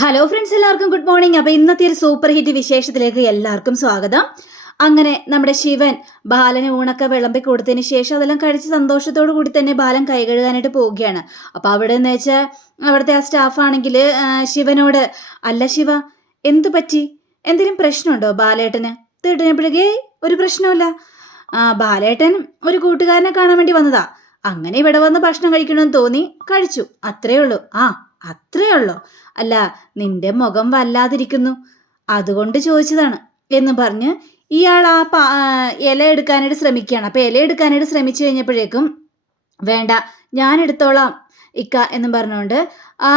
Hello friends, എല്ലാവർക്കും good morning. അപ്പോൾ ഇന്നത്തെ ഒരു സൂപ്പർ ഹിറ്റ് വിശേഷത്തിലേക്ക് എല്ലാവർക്കും സ്വാഗതം. അങ്ങനെ നമ്മുടെ ശിവൻ ബാലന് ഊണൊക്കെ വിളമ്പി കൊടുത്തതിന് ശേഷം അതെല്ലാം കഴിച്ച് സന്തോഷത്തോടു കൂടി തന്നെ ബാലൻ കൈ കഴുകാനായിട്ട് പോവുകയാണ്. അപ്പോൾ അവിടെ എന്ന് വെച്ചാൽ അവിടുത്തെ ആ സ്റ്റാഫാണെങ്കിൽ ശിവനോട്, അല്ല ശിവ, എന്തു പറ്റി, എന്തെങ്കിലും പ്രശ്നമുണ്ടോ ബാലേട്ടന്? തീട്ടനപ്പോഴേ ഒരു പ്രശ്നമില്ല, ബാലേട്ടൻ ഒരു കൂട്ടുകാരനെ കാണാൻ വേണ്ടി വന്നതാ, അങ്ങനെ ഇവിടെ വന്ന് ഭക്ഷണം കഴിക്കണമെന്ന് തോന്നി, കഴിച്ചു, അത്രേ ഉള്ളൂ. അത്രേ ഉള്ളോ? അല്ല, നിന്റെ മുഖം വല്ലാതിരിക്കുന്നു, അതുകൊണ്ട് ചോദിച്ചതാണ് എന്ന് പറഞ്ഞ് ഇയാൾ ഇല എടുക്കാനായിട്ട് ശ്രമിക്കുകയാണ്. അപ്പം ഇല എടുക്കാനായിട്ട് ശ്രമിച്ചു കഴിഞ്ഞപ്പോഴേക്കും, വേണ്ട, ഞാൻ എടുത്തോളാം ഇക്ക എന്നും പറഞ്ഞുകൊണ്ട് ആ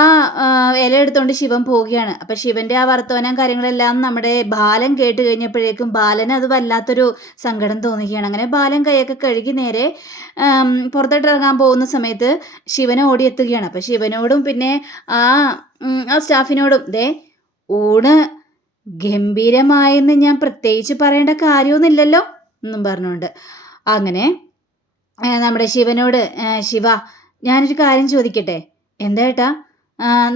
ഇല എടുത്തുകൊണ്ട് ശിവൻ പോവുകയാണ്. അപ്പം ശിവൻ്റെ ആ വർത്തമാനം കാര്യങ്ങളെല്ലാം നമ്മുടെ ബാലൻ കേട്ട് കഴിഞ്ഞപ്പോഴേക്കും ബാലന് അത് വല്ലാത്തൊരു സങ്കടം തോന്നുകയാണ്. അങ്ങനെ ബാലൻ കൈയൊക്കെ കഴുകി നേരെ പുറത്തോട്ടിറങ്ങാൻ പോകുന്ന സമയത്ത് ശിവനെ ഓടിയെത്തുകയാണ്. അപ്പം ശിവനോടും പിന്നെ ആ സ്റ്റാഫിനോടും, ഊണ് ഗംഭീരമായെന്ന് ഞാൻ പ്രത്യേകിച്ച് പറയേണ്ട കാര്യമൊന്നുമില്ലല്ലോ എന്നും പറഞ്ഞുകൊണ്ട് അങ്ങനെ നമ്മുടെ ശിവനോട്, ശിവ, ഞാനൊരു കാര്യം ചോദിക്കട്ടെ? എന്താ ഏട്ടാ?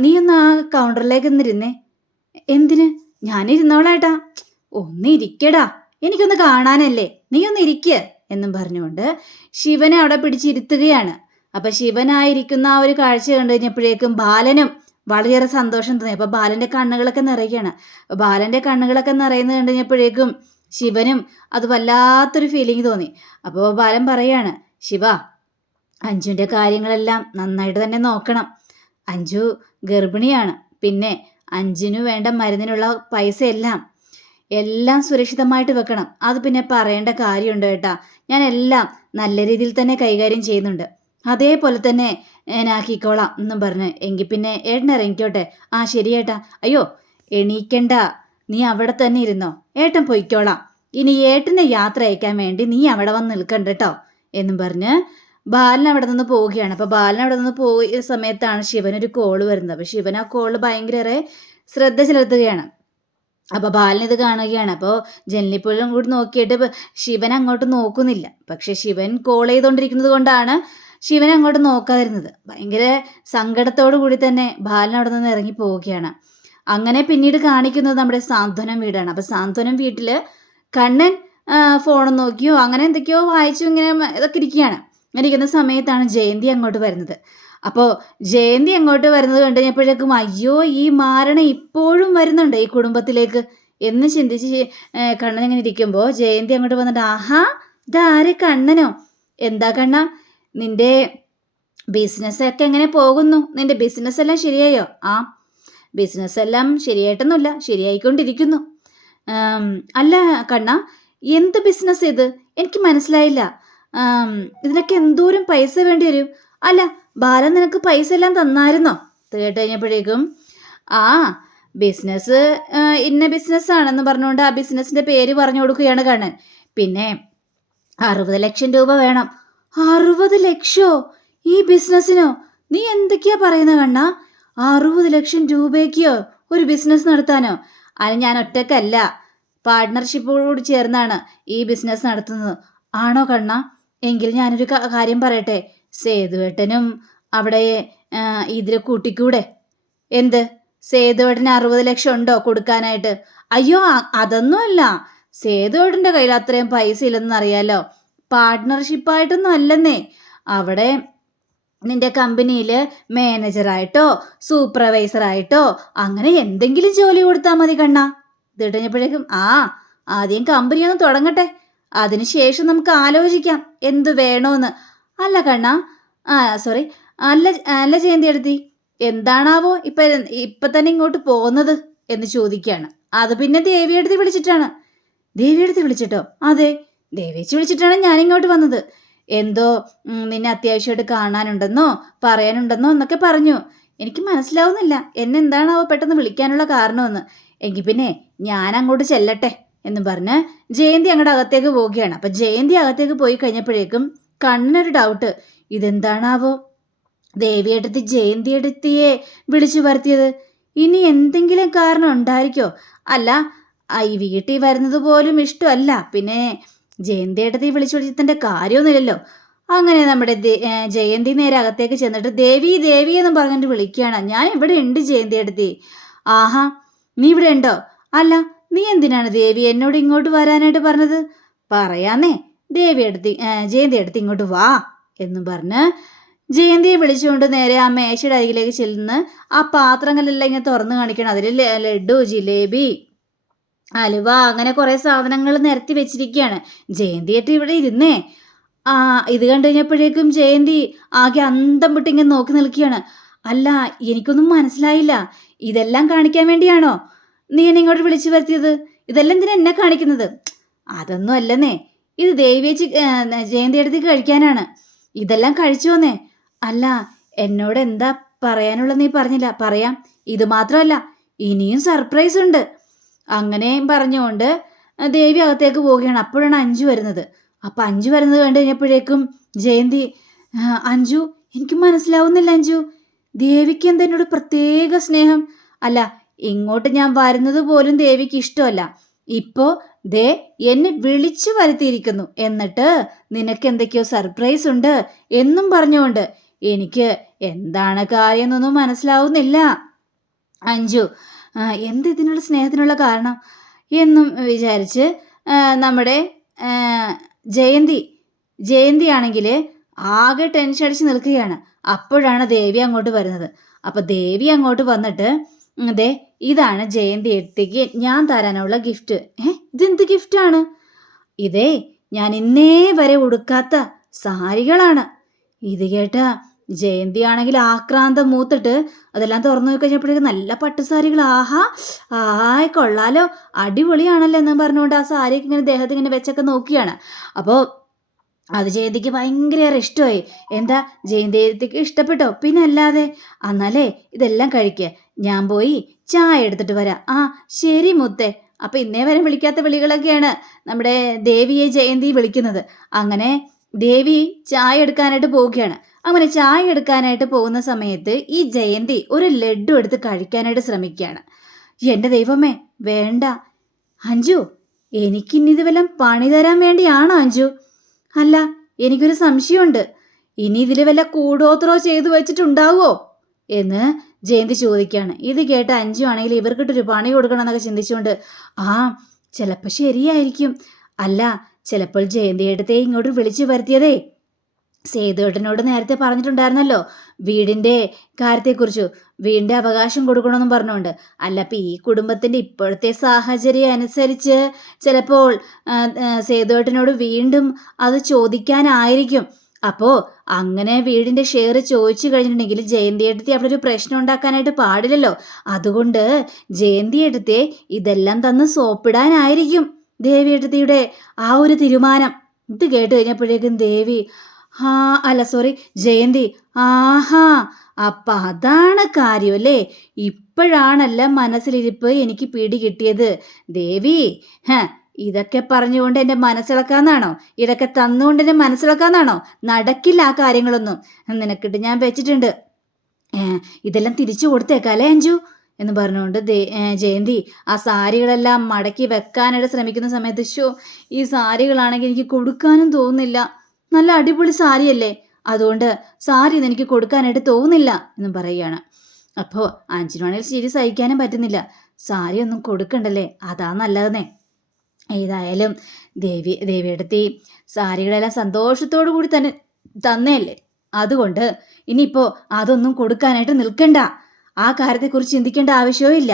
നീ ഒന്ന് ആ കൗണ്ടറിലേക്ക് ഒന്നിരുന്നേ. എന്തിന്? ഞാനിരുന്നോളാട്ടാ. ഒന്നിരിക്കടാ, എനിക്കൊന്ന് കാണാനല്ലേ, നീ ഒന്ന് ഇരിക്കുക എന്നും പറഞ്ഞുകൊണ്ട് ശിവനെ അവിടെ പിടിച്ചിരുത്തുകയാണ്. അപ്പം ശിവനായിരിക്കുന്ന ആ ഒരു കാഴ്ച കണ്ടു കഴിഞ്ഞപ്പോഴേക്കും ബാലനും വളരെയേറെ സന്തോഷം തോന്നി. അപ്പോൾ ബാലൻ്റെ കണ്ണുകളൊക്കെ നിറയുകയാണ്. ബാലൻ്റെ കണ്ണുകളൊക്കെ നിറയുന്നത് കണ്ടു കഴിഞ്ഞപ്പോഴേക്കും ശിവനും അത് വല്ലാത്തൊരു ഫീലിംഗ് തോന്നി. അപ്പോൾ ബാലൻ പറയാണ്, ശിവ, അഞ്ജുവിൻ്റെ കാര്യങ്ങളെല്ലാം നന്നായിട്ട് തന്നെ നോക്കണം. അഞ്ജു ഗർഭിണിയാണ്, പിന്നെ അഞ്ജുവിന് വേണ്ട മരുന്നിനുള്ള പൈസ എല്ലാം സുരക്ഷിതമായിട്ട് വെക്കണം. അത് പിന്നെ പറയേണ്ട കാര്യമുണ്ട് കേട്ടാ. ഞാൻ എല്ലാം നല്ല രീതിയിൽ തന്നെ കൈകാര്യം ചെയ്യുന്നുണ്ട്, അതേപോലെ തന്നെ ഞാനാക്കിക്കോളാം എന്നും പറഞ്ഞ്, എങ്കിൽ പിന്നെ ഏട്ടൻ ഇറങ്ങിക്കോട്ടെ. ശരി ഏട്ടാ. അയ്യോ, എണീക്കണ്ട, നീ അവിടെ തന്നെ ഇരുന്നോ, ഏട്ടൻ പൊയ്ക്കോളാം. ഇനി ഏട്ടനെ യാത്ര അയക്കാൻ വേണ്ടി നീ അവിടെ വന്ന് നിൽക്കണ്ട കേട്ടോ എന്നും പറഞ്ഞ് ബാലൻ അവിടെ നിന്ന് പോവുകയാണ്. അപ്പോൾ ബാലൻ അവിടെ നിന്ന് പോയ സമയത്താണ് ശിവനൊരു കോള് വരുന്നത്. അപ്പോൾ ശിവൻ ആ കോള് ഭയങ്കര ശ്രദ്ധ ചെലുത്തുകയാണ്. അപ്പോൾ ബാലൻ ഇത് കാണുകയാണ്. അപ്പോൾ ജനലിപ്പോഴും കൂടി നോക്കിയിട്ട് ശിവൻ അങ്ങോട്ട് നോക്കുന്നില്ല. പക്ഷെ ശിവൻ കോൾ ചെയ്തുകൊണ്ടിരിക്കുന്നത് കൊണ്ടാണ് ശിവൻ അങ്ങോട്ട് നോക്കാതിരുന്നത്. ഭയങ്കര സങ്കടത്തോടു കൂടി തന്നെ ബാലൻ അവിടെ നിന്ന് ഇറങ്ങി പോവുകയാണ്. അങ്ങനെ പിന്നീട് കാണിക്കുന്നത് നമ്മുടെ സാന്ത്വനം വീടാണ്. അപ്പോൾ സാന്ത്വനം വീട്ടിൽ കണ്ണൻ ഫോൺ നോക്കിയോ അങ്ങനെ എന്തൊക്കെയോ വായിച്ചു ഇങ്ങനെ ഇതൊക്കെ ഇരിക്കുകയാണ്. ഇരിക്കുന്ന സമയത്താണ് ജയന്തി അങ്ങോട്ട് വരുന്നത്. അപ്പോൾ ജയന്തി അങ്ങോട്ട് വരുന്നത് കണ്ടു കഴിഞ്ഞപ്പോഴേക്കും, അയ്യോ, ഈ മാരണം ഇപ്പോഴും വരുന്നുണ്ട് ഈ കുടുംബത്തിലേക്ക് എന്ന് ചിന്തിച്ച് കണ്ണൻ ഇങ്ങനെ ഇരിക്കുമ്പോൾ ജയന്തി അങ്ങോട്ട് വന്നിട്ട്, ഇതാരെ, കണ്ണനോ? എന്താ കണ്ണ, നിന്റെ ബിസിനസ്സൊക്കെ എങ്ങനെ പോകുന്നു? നിന്റെ ബിസിനസ് എല്ലാം ശരിയായോ? ബിസിനസ് എല്ലാം ശരിയായിട്ടൊന്നുമില്ല, ശരിയായിക്കൊണ്ടിരിക്കുന്നു. അല്ല കണ്ണ, എന്ത് ബിസിനസ് ഇത്? എനിക്ക് മനസ്സിലായില്ല. ഇതിനൊക്കെ എന്തോരം പൈസ വേണ്ടി വരും? അല്ല, ബാലൻ നിനക്ക് പൈസ എല്ലാം തന്നായിരുന്നോ? കേട്ട് കഴിഞ്ഞപ്പോഴേക്കും, ബിസിനസ് ഇന്ന ബിസിനസ്സാണെന്ന് പറഞ്ഞുകൊണ്ട് ആ ബിസിനസ്സിൻ്റെ പേര് പറഞ്ഞു കൊടുക്കുകയാണ് കണ്ണൻ. പിന്നെ 60 ലക്ഷം രൂപ വേണം. 60 ലക്ഷോ ഈ ബിസിനസ്സിനോ? നീ എന്തൊക്കെയാ പറയുന്ന കണ്ണ? 60 ലക്ഷം രൂപയ്ക്കോ ഒരു ബിസിനസ് നടത്താനോ? അത് ഞാൻ ഒറ്റക്കല്ല, പാർട്ട്ണർഷിപ്പോട് ചേർന്നാണ് ഈ ബിസിനസ് നടത്തുന്നത്. ആണോ കണ്ണ? എങ്കിൽ ഞാനൊരു കാര്യം പറയട്ടെ, സേതുവേട്ടനും അവിടെ ഇതിൽ കൂട്ടിക്കൂടെ? എന്ത്, സേതുവേട്ടന് 60 ലക്ഷം ഉണ്ടോ കൊടുക്കാനായിട്ട്? അയ്യോ, അതൊന്നുമല്ല, സേതുവേട്ടൻ്റെ കയ്യിൽ അത്രയും പൈസ ഇല്ലെന്ന് അറിയാലോ. പാർട്ട്ണർഷിപ്പായിട്ടൊന്നും അല്ലെന്നേ, അവിടെ നിന്റെ കമ്പനിയിൽ മാനേജറായിട്ടോ സൂപ്പർവൈസറായിട്ടോ അങ്ങനെ എന്തെങ്കിലും ജോലി കൊടുത്താൽ മതി കണ്ണ. ഇത് കഴിഞ്ഞപ്പോഴേക്കും, ആദ്യം കമ്പനി ഒന്ന് തുടങ്ങട്ടെ, അതിനുശേഷം നമുക്ക് ആലോചിക്കാം എന്ത് വേണോന്ന്. അല്ല കണ്ണ, സോറി, അല്ല ജയന്തി എടുത്തി, എന്താണാവോ ഇപ്പം തന്നെ ഇങ്ങോട്ട് പോകുന്നത് എന്ന് ചോദിക്കുകയാണ്. അത് പിന്നെ ദേവിയെടുത്ത് വിളിച്ചിട്ടാണ്. ദേവിയെടുത്ത് വിളിച്ചിട്ടോ? അതെ, ദേവിച്ച് വിളിച്ചിട്ടാണ് ഞാനിങ്ങോട്ട് വന്നത്. എന്തോ നിന്നെ അത്യാവശ്യമായിട്ട് കാണാനുണ്ടെന്നോ പറയാനുണ്ടെന്നോ എന്നൊക്കെ പറഞ്ഞു. എനിക്ക് മനസ്സിലാവുന്നില്ല എന്നെ എന്താണാവോ പെട്ടെന്ന് വിളിക്കാനുള്ള കാരണമെന്ന്. എങ്കിൽ പിന്നെ ഞാൻ അങ്ങോട്ട് ചെല്ലട്ടെ എന്നും പറഞ്ഞ് ജയന്തി അങ്ങോട്ട് അകത്തേക്ക് പോവുകയാണ്. അപ്പം ജയന്തി അകത്തേക്ക് പോയി കഴിഞ്ഞപ്പോഴേക്കും കണ്ണനൊരു ഡൗട്ട്, ഇതെന്താണാവോ ദേവിയെടുത്തി ജയന്തിയെടുത്തിയെ വിളിച്ചു വരുത്തിയത്? ഇനി എന്തെങ്കിലും കാരണം ഉണ്ടായിരിക്കോ? അല്ല, ഈ വീട്ടിൽ വരുന്നത് പോലും ഇഷ്ടമല്ല, പിന്നെ ജയന്തിയെടുത്തി വിളിച്ചു വിളിച്ചതിൻ്റെ കാര്യമൊന്നുമില്ലല്ലോ. അങ്ങനെ നമ്മുടെ ജയന്തി നേരെ അകത്തേക്ക് ചെന്നിട്ട് ദേവി ദേവി എന്ന് പറഞ്ഞിട്ട് വിളിക്കുകയാണ്. ഞാൻ ഇവിടെ ഉണ്ട് ജയന്തിയെടുത്തി. ആഹാ, നീ ഇവിടെ ഉണ്ടോ? അല്ല, നീ എന്തിനാണ് ദേവി എന്നോട് ഇങ്ങോട്ട് വരാനായിട്ട് പറഞ്ഞത്? പറയാന്നേ, ജയന്തി എടുത്ത് ഇങ്ങോട്ട് വാ എന്നും പറഞ്ഞ് ജയന്തിയെ വിളിച്ചുകൊണ്ട് നേരെ ആ മേശയുടെ അരികിലേക്ക് ചെല്ലുന്ന ആ പാത്രങ്ങളെല്ലാം ഇങ്ങനെ തുറന്നു കാണിക്കണം. അതിൽ ലഡു, ജിലേബി, അലുവ, അങ്ങനെ കുറെ സാധനങ്ങൾ നിരത്തി വെച്ചിരിക്കുകയാണ്. ജയന്തിയായിട്ട് ഇവിടെ ഇരുന്നേ. ആ ഇത് കണ്ടു കഴിഞ്ഞപ്പോഴേക്കും ജയന്തി ആകെ അന്തം വിട്ട് ഇങ്ങനെ നോക്കി നിൽക്കുകയാണ്. അല്ല, എനിക്കൊന്നും മനസ്സിലായില്ല. ഇതെല്ലാം കാണിക്കാൻ വേണ്ടിയാണോ നീ എന്നെ ഇങ്ങോട്ട് വിളിച്ചു വരുത്തിയത്? ഇതെല്ലാം എന്തിനാ എന്നെ കാണിക്കുന്നത്? അതൊന്നും അല്ലെന്നേ, ഇത് ദേവിയേച്ചി ജയന്തി എടുത്ത് കഴിക്കാനാണ്. ഇതെല്ലാം കഴിച്ചോന്നേ? അല്ല, എന്നോട് എന്താ പറയാനുള്ള നീ പറഞ്ഞില്ല. പറയാം. ഇത് മാത്രമല്ല, ഇനിയും സർപ്രൈസ് ഉണ്ട്. അങ്ങനെയും പറഞ്ഞുകൊണ്ട് ദേവി അകത്തേക്ക് പോവുകയാണ്. അപ്പോഴാണ് അഞ്ജു വരുന്നത്. അപ്പം അഞ്ജു വരുന്നത് കണ്ടു കഴിഞ്ഞപ്പോഴേക്കും ജയന്തി, അഞ്ജു, എനിക്ക് മനസ്സിലാവുന്നില്ല അഞ്ജു, ദേവിക്ക് എന്താ എന്നോട് പ്രത്യേക സ്നേഹം? അല്ല, ഇങ്ങോട്ട് ഞാൻ വരുന്നത് പോലും ദേവിക്ക് ഇഷ്ടമല്ല. ഇപ്പോൾ ദേ എന്നെ വിളിച്ചു വരുത്തിയിരിക്കുന്നു. എന്നിട്ട് നിനക്ക് എന്തൊക്കെയോ സർപ്രൈസ് ഉണ്ട് എന്നും പറഞ്ഞുകൊണ്ട് എനിക്ക് എന്താണ് കാര്യം എന്നൊന്നും മനസ്സിലാവുന്നില്ല അഞ്ജു. എന്ത് ഇതിനുള്ള സ്നേഹത്തിനുള്ള കാരണം എന്നും വിചാരിച്ച് നമ്മുടെ ജയന്തിയാണെങ്കിൽ ആകെ ടെൻഷൻ അടിച്ച് നിൽക്കുകയാണ്. അപ്പോഴാണ് ദേവി അങ്ങോട്ട് വരുന്നത്. അപ്പം ദേവി അങ്ങോട്ട് വന്നിട്ട്, ദേ ഇതാണ് ജയന്തി എടുത്തേക്ക് ഞാൻ തരാനുള്ള ഗിഫ്റ്റ്. ഇതെന്ത് ഗിഫ്റ്റാണ്? ഇതേ ഞാൻ ഇന്നേ വരെ ഉടുക്കാത്ത സാരികളാണ്. ഇത് കേട്ട ജയന്തി ആണെങ്കിൽ ആക്രാന്തം മൂത്തിട്ട് അതെല്ലാം തുറന്നു കഴിഞ്ഞപ്പോഴേക്കും നല്ല പട്ടുസാരികൾ. കൊള്ളാലോ, അടിപൊളിയാണല്ലോ എന്നും പറഞ്ഞുകൊണ്ട് ആ സാരിയൊക്കെ ഇങ്ങനെ ദേഹത്ത് ഇങ്ങനെ വെച്ചൊക്കെ നോക്കിയാണ്. അപ്പോൾ അത് ജയന്തിക്ക് ഭയങ്കര ഇഷ്ടമായി. എന്താ, ജയന്തിക്ക് ഇഷ്ടപ്പെട്ടോ? പിന്നെ അല്ലാതെ. എന്നാലേ ഇതെല്ലാം കഴിക്കുക, ഞാൻ പോയി ചായ എടുത്തിട്ട് വരാം. ശരി മുത്തേ. അപ്പം ഇന്നേ വരെ വിളിക്കാത്ത വിളികളൊക്കെയാണ് നമ്മുടെ ദേവിയെ ജയന്തി വിളിക്കുന്നത്. അങ്ങനെ ദേവി ചായ എടുക്കാനായിട്ട് പോവുകയാണ്. അങ്ങനെ ചായ എടുക്കാനായിട്ട് പോകുന്ന സമയത്ത് ഈ ജയന്തി ഒരു ലഡു എടുത്ത് കഴിക്കാനായിട്ട് ശ്രമിക്കുകയാണ്. എൻ്റെ ദൈവമേ, വേണ്ട അഞ്ജു, എനിക്കിനി ഇത് വല്ലതും പണി തരാൻ വേണ്ടിയാണോ അഞ്ജു? അല്ല, എനിക്കൊരു സംശയമുണ്ട്. ഇനി ഇതിൽ വല്ല കൂടോത്രോ ചെയ്തു വെച്ചിട്ടുണ്ടാവുമോ എന്ന് ജയന്തി ചോദിക്കുകയാണ്. ഇത് കേട്ട അഞ്ജു ആണെങ്കിൽ ഇവർക്കിട്ടൊരു പണി കൊടുക്കണം എന്നൊക്കെ ചിന്തിച്ചുകൊണ്ട്, ചിലപ്പോൾ ശരിയായിരിക്കും. അല്ല, ചിലപ്പോൾ ജയന്തിയേട്ടത്തെ ഇങ്ങോട്ട് വിളിച്ചു വരുത്തിയതേ സേതുവേട്ടനോട് നേരത്തെ പറഞ്ഞിട്ടുണ്ടായിരുന്നല്ലോ വീടിൻ്റെ കാര്യത്തെക്കുറിച്ചു, വീടിൻ്റെ അവകാശം കൊടുക്കണമെന്നും പറഞ്ഞുകൊണ്ട്. അല്ല, അപ്പം ഈ കുടുംബത്തിൻ്റെ ഇപ്പോഴത്തെ സാഹചര്യം അനുസരിച്ച് ചിലപ്പോൾ സേതുവേട്ടനോട് വീണ്ടും അത് ചോദിക്കാനായിരിക്കും. അപ്പോൾ അങ്ങനെ വീടിൻ്റെ ഷെയർ ചോദിച്ചു കഴിഞ്ഞിട്ടുണ്ടെങ്കിൽ ജയന്തിയെടുത്തി അവിടെ ഒരു പ്രശ്നം ഉണ്ടാക്കാനായിട്ട് പാടില്ലല്ലോ. അതുകൊണ്ട് ജയന്തിയെടുത്തെ ഇതെല്ലാം തന്ന് സോപ്പിടാനായിരിക്കും ദേവിയെടുത്തിയുടെ ആ ഒരു തീരുമാനം. ഇത് കേട്ട് കഴിഞ്ഞപ്പോഴേക്കും ദേവി, ജയന്തി, അപ്പം അതാണ് കാര്യം അല്ലേ? ഇപ്പോഴാണല്ല മനസ്സിലിരിപ്പ് എനിക്ക് പിടി കിട്ടിയത്. ദേവി, ഇതൊക്കെ പറഞ്ഞുകൊണ്ട് എൻ്റെ മനസ്സിളക്കാന്നാണോ? ഇതൊക്കെ തന്നുകൊണ്ട് എൻ്റെ മനസ്സിളക്കാന്നാണോ? നടക്കില്ല ആ കാര്യങ്ങളൊന്നും. നിനക്കിട്ട് ഞാൻ വെച്ചിട്ടുണ്ട്. ഇതെല്ലാം തിരിച്ചു കൊടുത്തേക്കാല്ലേ അഞ്ജു എന്ന് പറഞ്ഞുകൊണ്ട് ജയന്തി ആ സാരികളെല്ലാം മടക്കി വെക്കാനായിട്ട് ശ്രമിക്കുന്ന സമയത്ത്, ഈ സാരികളാണെങ്കിൽ എനിക്ക് കൊടുക്കാനും തോന്നുന്നില്ല. നല്ല അടിപൊളി സാരിയല്ലേ, അതുകൊണ്ട് സാരി ഒന്നും എനിക്ക് കൊടുക്കാനായിട്ട് തോന്നുന്നില്ല എന്നും പറയുകയാണ്. അപ്പോൾ അഞ്ജുനാണെങ്കിൽ ചിരി സഹിക്കാനും പറ്റുന്നില്ല. സാരി ഒന്നും കൊടുക്കണ്ടല്ലേ, അതാ നല്ലതെന്നേ. ഏതായാലും ദേവിയെടുത്തി സാരികളെല്ലാം സന്തോഷത്തോടു കൂടി തന്നെ തന്നെയല്ലേ, അതുകൊണ്ട് ഇനിയിപ്പോൾ അതൊന്നും കൊടുക്കാനായിട്ട് നിൽക്കണ്ട. ആ കാര്യത്തെക്കുറിച്ച് ചിന്തിക്കേണ്ട ആവശ്യവും ഇല്ല.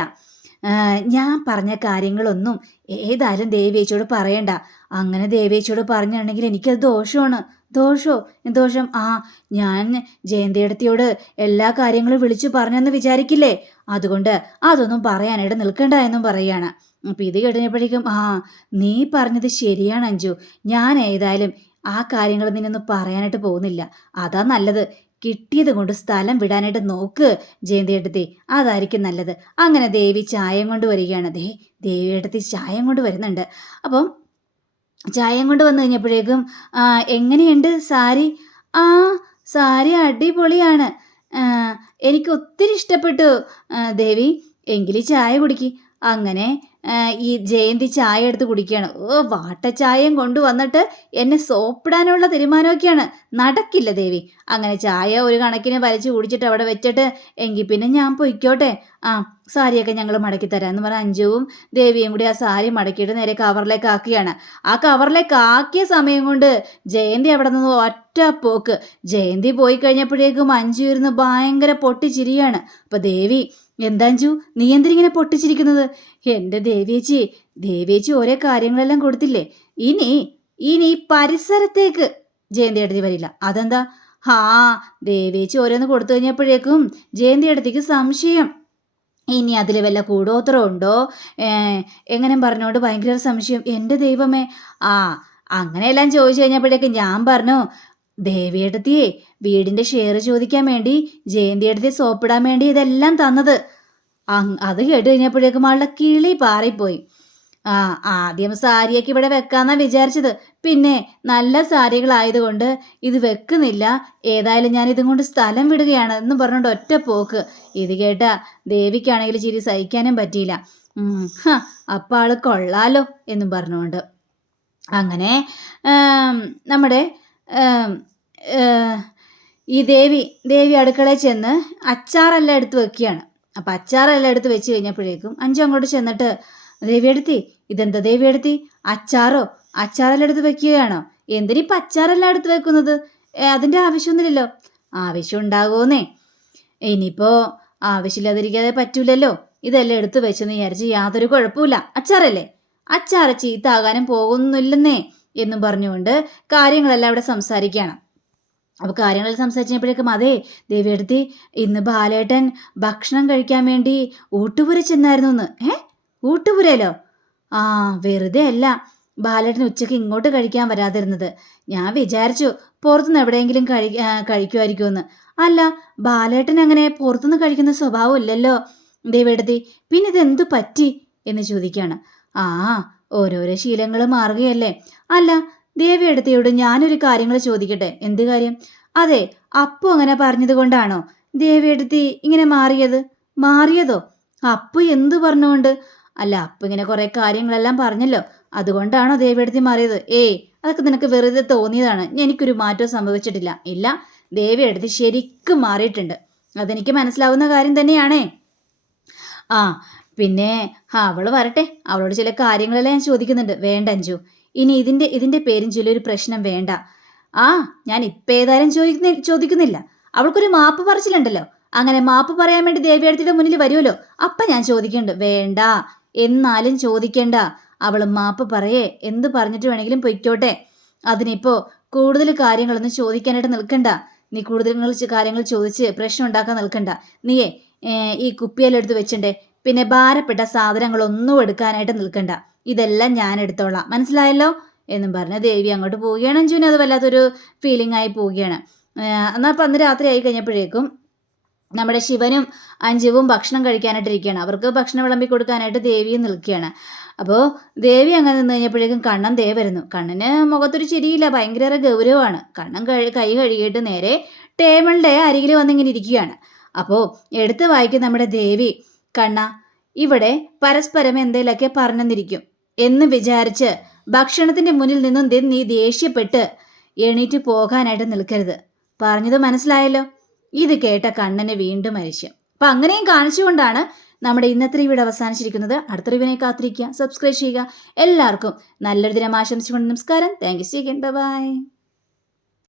ഞാൻ പറഞ്ഞ കാര്യങ്ങളൊന്നും ഏതായാലും ദേവിയേച്ചിയോട് പറയണ്ട. അങ്ങനെ ദേവിയേച്ചിയോട് പറഞ്ഞിട്ടുണ്ടെങ്കിൽ എനിക്കത് ദോഷമാണ്. ദോഷം? ഞാൻ ജയന്തിയെടുത്തിയോട് എല്ലാ കാര്യങ്ങളും വിളിച്ചു പറഞ്ഞെന്ന് വിചാരിക്കില്ലേ, അതുകൊണ്ട് അതൊന്നും പറയാനായിട്ട് നിൽക്കണ്ട എന്നും പറയുകയാണ്. അപ്പം ഇത് കേട്ടപ്പോഴേക്കും, നീ പറഞ്ഞത് ശരിയാണ് അഞ്ജു, ഞാൻ ഏതായാലും ആ കാര്യങ്ങൾ നിന്നൊന്നും പറയാനായിട്ട് പോകുന്നില്ല. അതാ നല്ലത്. കിട്ടിയത് കൊണ്ട് സ്ഥലം വിടാനായിട്ട് നോക്ക് ജയന്തിയേട്ടത്തി, അതായിരിക്കും നല്ലത്. അങ്ങനെ ദേവി ചായം കൊണ്ട് വരികയാണ്. ദേവിയേട്ടത്തി ചായം കൊണ്ട് വരുന്നുണ്ട്. അപ്പം ചായം കൊണ്ട് വന്നു കഴിഞ്ഞപ്പോഴേക്കും, എങ്ങനെയുണ്ട് സാരി? സാരി അടിപൊളിയാണ്, എനിക്ക് ഒത്തിരി ഇഷ്ടപ്പെട്ടു ദേവി. എങ്കിൽ ചായ കുടിക്ക്. അങ്ങനെ ഈ ജയന്തി ചായ എടുത്ത് കുടിക്കുകയാണ്. വാട്ട ചായയും കൊണ്ടുവന്നിട്ട് എന്നെ സോപ്പിടാനുള്ള തീരുമാനമൊക്കെയാണ്. നടക്കില്ല ദേവി. അങ്ങനെ ചായ ഒരു കണക്കിന് വലിച്ചു കുടിച്ചിട്ട് അവിടെ വെച്ചിട്ട് എങ്കിൽ പിന്നെ ഞാൻ പൊയ്ക്കോട്ടെ, സാരിയൊക്കെ ഞങ്ങൾ മടക്കി തരാം എന്ന് പറഞ്ഞ അഞ്ജുവും ദേവിയും കൂടി ആ സാരി മടക്കിയിട്ട് നേരെ കവറിലേക്ക് ആക്കുകയാണ്. ആ കവറിലേക്ക് ആക്കിയ സമയം കൊണ്ട് ജയന്തി അവിടെ നിന്ന് ഒറ്റ പോക്ക്. ജയന്തി പോയി കഴിഞ്ഞപ്പോഴേക്കും അഞ്ജു ഇരുന്ന് ഭയങ്കര പൊട്ടിച്ചിരിയാണ്. അപ്പൊ ദേവി, എന്താ അഞ്ജു, നീ എന്തിനിങ്ങനെ പൊട്ടിച്ചിരിക്കുന്നത്? എൻ്റെ ദേവിയേച്ചി ഓരോ കാര്യങ്ങളെല്ലാം കൊടുത്തില്ലേ, ഇനി പരിസരത്തേക്ക് ജയന്തി അടുത്ത് വരില്ല. അതെന്താ? ദേവിയേച്ചി ഓരോന്ന് കൊടുത്തു കഴിഞ്ഞപ്പോഴേക്കും ജയന്തി അടുത്തേക്ക് സംശയം. ഇനി അതിൽ വല്ല കൂടോത്രം ഉണ്ടോ എങ്ങനെ പറഞ്ഞോണ്ട് ഭയങ്കര സംശയം. എൻ്റെ ദൈവമേ, അങ്ങനെയെല്ലാം ചോദിച്ചു കഴിഞ്ഞപ്പോഴേക്കും ഞാൻ പറഞ്ഞു, ദേവിയെടുത്തിയെ വീടിൻ്റെ ഷെയർ ചോദിക്കാൻ വേണ്ടി ജയന്തിയെടുത്തി സോപ്പിടാൻ വേണ്ടി ഇതെല്ലാം തന്നത്. അത് കേട്ട് കഴിഞ്ഞപ്പോഴേക്കും ആളുടെ കിളി പാറിപ്പോയി. ആദ്യം സാരിയൊക്കെ ഇവിടെ വെക്കാന്നാ വിചാരിച്ചത്. പിന്നെ നല്ല സാരികളായതുകൊണ്ട് ഇത് വെക്കുന്നില്ല. ഏതായാലും ഞാൻ ഇതും കൊണ്ട് സ്ഥലം വിടുകയാണ് എന്ന് പറഞ്ഞുകൊണ്ട് ഒറ്റ പോക്ക്. ഇത് കേട്ട ദേവിക്കാണെങ്കിൽ ചിരി സഹിക്കാനും പറ്റിയില്ല. അപ്പം ആള് കൊള്ളാലോ എന്നും പറഞ്ഞുകൊണ്ട് അങ്ങനെ നമ്മുടെ ഈ ദേവി അടുക്കളയിൽ ചെന്ന് അച്ചാറെല്ലാം എടുത്ത് വെക്കുകയാണ്. അപ്പം അച്ചാറെല്ലാം എടുത്ത് വെച്ച് കഴിഞ്ഞപ്പോഴേക്കും അഞ്ചു അങ്ങോട്ട് ചെന്നിട്ട്, ദേവിയെടുത്തി, ഇതെന്താ ദേവിയെടുത്തി, അച്ചാറെല്ലാം എടുത്ത് വെക്കുകയാണോ? എന്തിനിപ്പം അച്ചാറെല്ലാം എടുത്ത് വെക്കുന്നത്? അതിൻ്റെ ആവശ്യമൊന്നുമില്ലല്ലോ. ആവശ്യം ഉണ്ടാകുമെന്നേ. ഇനിയിപ്പോൾ ആവശ്യമില്ലാതിരിക്കാതെ പറ്റൂലല്ലോ. ഇതെല്ലാം എടുത്ത് വെച്ചെന്ന് വിചാരിച്ച് യാതൊരു കുഴപ്പമില്ല. അച്ചാറല്ലേ, അച്ചാറ് ചീത്താകാനും പോകുന്നില്ലെന്നേ എന്നും പറഞ്ഞുകൊണ്ട് കാര്യങ്ങളെല്ലാം അവിടെ സംസാരിക്കുകയാണ്. അപ്പോൾ കാര്യങ്ങൾ സംസാരിച്ചപ്പോഴേക്കും, അതെ ദേവിയെടുത്തി, ഇന്ന് ബാലേട്ടൻ ഭക്ഷണം കഴിക്കാൻ വേണ്ടി ഊട്ടുപുര ചെന്നായിരുന്നു എന്ന്. ഊട്ടുപുരയിലോ? വെറുതെ അല്ല ബാലേട്ടൻ ഉച്ചയ്ക്ക് ഇങ്ങോട്ട് കഴിക്കാൻ വരാതിരുന്നത്. ഞാൻ വിചാരിച്ചു പുറത്തുനിന്ന് എവിടെയെങ്കിലും കഴിക്കുമായിരിക്കുമെന്ന്. അല്ല, ബാലേട്ടൻ അങ്ങനെ പുറത്തുനിന്ന് കഴിക്കുന്ന സ്വഭാവം ഇല്ലല്ലോ ദേവിയെടുത്തി. പിന്നെ ഇതെന്തു പറ്റി എന്ന് ചോദിക്കുകയാണ്. ഓരോരോ ശീലങ്ങൾ മാറുകയല്ലേ. അല്ല ദേവിയെടുത്തിയോട് ഞാനൊരു കാര്യങ്ങൾ ചോദിക്കട്ടെ. എന്ത് കാര്യം? അതെ, അപ്പു അങ്ങനെ പറഞ്ഞത് കൊണ്ടാണോ ദേവിയെടുത്തി ഇങ്ങനെ മാറിയതോ? അപ്പു എന്തു പറഞ്ഞുകൊണ്ട്? അല്ല, അപ്പു ഇങ്ങനെ കുറെ കാര്യങ്ങളെല്ലാം പറഞ്ഞല്ലോ, അതുകൊണ്ടാണോ ദേവിയെടുത്തി മാറിയത്? അതൊക്കെ നിനക്ക് വെറുതെ തോന്നിയതാണ്. എനിക്കൊരു മാറ്റവും സംഭവിച്ചിട്ടില്ല. ഇല്ല, ദേവിയെടുത്തി ശരിക്കും മാറിയിട്ടുണ്ട്. അതെനിക്ക് മനസ്സിലാവുന്ന കാര്യം തന്നെയാണേ. പിന്നെ അവള് വരട്ടെ, അവളോട് ചില കാര്യങ്ങളെല്ലാം ഞാൻ ചോദിക്കുന്നുണ്ട്. വേണ്ട അഞ്ജു, ഇനി ഇതിൻ്റെ പേരും ചൊല്ലൊരു പ്രശ്നം വേണ്ട. ഞാൻ ഇപ്പം ഏതായാലും ചോദിക്കുന്നില്ല. അവൾക്കൊരു മാപ്പ് പറച്ചിലുണ്ടല്ലോ, അങ്ങനെ മാപ്പ് പറയാൻ വേണ്ടി ദേവിയെടുത്തിയുടെ മുന്നിൽ വരുമല്ലോ, അപ്പം ഞാൻ ചോദിക്കുന്നുണ്ട്. വേണ്ട, എന്നാലും ചോദിക്കേണ്ട. അവൾ മാപ്പ് പറയേ, എന്ത് പറഞ്ഞിട്ട് വേണമെങ്കിലും പൊയ്ക്കോട്ടെ. അതിനിപ്പോൾ കൂടുതൽ കാര്യങ്ങളൊന്നും ചോദിക്കാനായിട്ട് നിൽക്കണ്ട. നീ കൂടുതൽ കാര്യങ്ങൾ ചോദിച്ച് പ്രശ്നം ഉണ്ടാക്കാൻ നിൽക്കണ്ട. നീയേ ഈ കുപ്പിയിലെടുത്ത് വെച്ചിണ്ടേ, പിന്നെ ഭാരപ്പെട്ട സാധനങ്ങളൊന്നും എടുക്കാനായിട്ട് നിൽക്കണ്ട. ഇതെല്ലാം ഞാൻ എടുത്തോളാം, മനസ്സിലായല്ലോ എന്നും പറഞ്ഞ് ദേവി അങ്ങോട്ട് പോവുകയാണ്. അഞ്ജുവിന് അത് വല്ലാത്തൊരു ഫീലിംഗ് ആയി പോവുകയാണ്. എന്നാൽ അപ്പം അന്ന് രാത്രി ആയി കഴിഞ്ഞപ്പോഴേക്കും നമ്മുടെ ശിവനും അഞ്ജുവും ഭക്ഷണം കഴിക്കാനായിട്ടിരിക്കുകയാണ്. അവർക്ക് ഭക്ഷണം വിളമ്പി കൊടുക്കാനായിട്ട് ദേവിയും നിൽക്കുകയാണ്. അപ്പോൾ ദേവി അങ്ങനെ നിന്ന് കഴിഞ്ഞപ്പോഴേക്കും കണ്ണൻ വരുന്നു. കണ്ണന് മുഖത്തൊരു ചിരിയില്ല, ഭയങ്കര ഗൗരവമാണ്. കണ്ണൻ കൈ കഴുകിയിട്ട് നേരെ ടേബിളിൻ്റെ അരികിൽ വന്നിങ്ങനെ ഇരിക്കുകയാണ്. അപ്പോൾ എടുത്ത് വായിക്കും നമ്മുടെ ദേവി, കണ്ണ ഇവിടെ പരസ്പരം എന്തെങ്കിലുമൊക്കെ പറഞ്ഞെന്നിരിക്കും എന്ന് വിചാരിച്ച് ഭക്ഷണത്തിൻ്റെ മുന്നിൽ നിന്നും നീ ദേഷ്യപ്പെട്ട് എണീറ്റ് പോകാനായിട്ട് നിൽക്കരുത്. പറഞ്ഞത് മനസ്സിലായല്ലോ? ഇത് കേട്ട കണ്ണന് വീണ്ടും അരിശം. അപ്പം അങ്ങനെയും കാണിച്ചുകൊണ്ടാണ് നമ്മുടെ ഇന്നത്തെ റിവ്യൂ അവസാനിച്ചിരിക്കുന്നത്. അടുത്ത റിവ്യൂവിനെ കാത്തിരിക്കുക, സബ്സ്ക്രൈബ് ചെയ്യുക. എല്ലാവർക്കും നല്ലൊരു ദിനം ആശംസിച്ചുകൊണ്ട് നമസ്കാരം. Thank you. ബൈ.